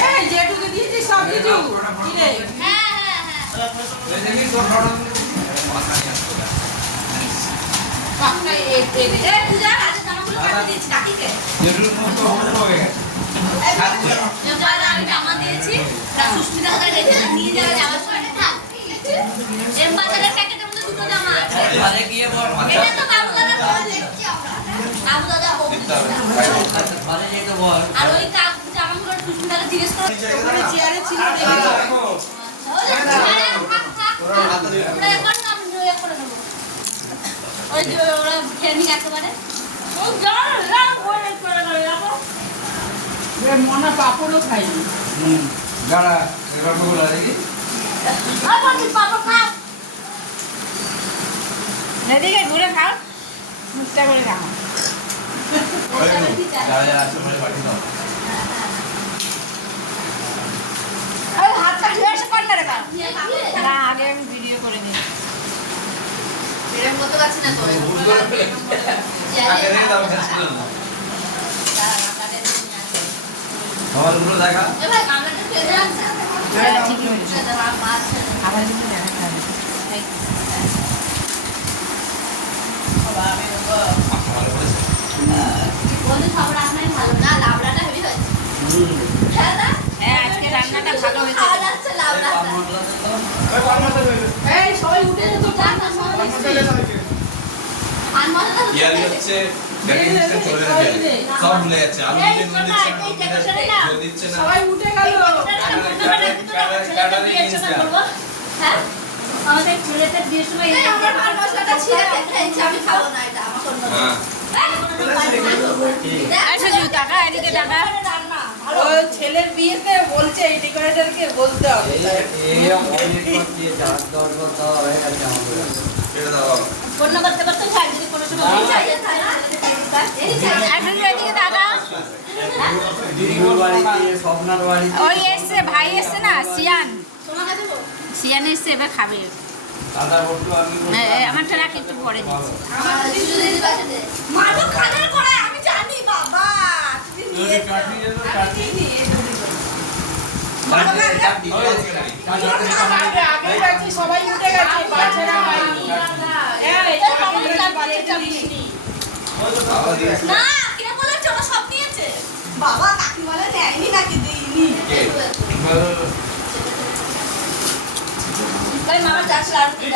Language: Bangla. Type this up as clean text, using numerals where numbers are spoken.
হ্যাঁ যেটুকু দিয়েছি সব কিছু জামা দিয়েছি সুস্মিতা নিয়ে যাওয়া যাওয়ার সময় এর বাজারের প্যাকেটের মধ্যে দুটো জামা এটা তো বাবু দাদা বাবু দাদা আর ওই জামাগুলো সুস্মিতাকে জিজ্ঞেস করে ওখানে চেয়ারে ছিল ওই যে ওরা ট্রেনিং একেবারে মনা পাপড়ও খাইনি গাড়া এবার বলা দেখি এদিকে ঘুরে খাও মুখটা করে খাও হাতটা ধুয়ে এসে পারলে রে না আগে আমি ভিডিও করে নিই এরকম করতে পারছি না তো আমার উপরে দেখা ভাই গামলাটা ফেলে রাখছে আবার কিন্তু দেখা খাবে বন্ধু খবর আপনার ভালো না লাবড়াটা হেভি হয়েছে হ্যাঁ আজকে রান্নাটা ভালো হয়েছে খাওয়া যাচ্ছে লাবড়াটা এই সবাই উঠে যেত আর মজাটা ইয়ালি হচ্ছে ডেফিনেশন চলে যাবে সব ভুলে যাচ্ছে আমি দিচ্ছে না সবাই উঠে গেল হ্যাঁ আমাদের ছেলেদের বিয়ের সময় আমার মশলাটা ছিঁড়ে খেয়েছি আমি খাবো না এটা আমার কোনো টাকা এদিকে টাকা ও ছেলের বিয়েতে বলছে এই ডেকোরেটরকে বলতে হবে এটা দাও পূর্ণ করতে করতে চাই যদি কোনো সময় ভুল যায় এদিকে টাকা ওই এসছে ভাই এসছে না সিয়ান তোমাকে দেবো সিয়ান এসছে এবার খাবে আমারটা রাখ একটু পরে দিচ্ছি আমার যদি বাজে দে মাদক খানার করে আমি জানি বাবা তুমি নিয়ে সবাই উঠে গেছে বাচ্চারা হয়নি না কিনা বলে চলো সব নিয়েছে বাবা কাকি বলে দেয়নি নাকি দেয়নি ভাই মামা যাচ্ছে আর কি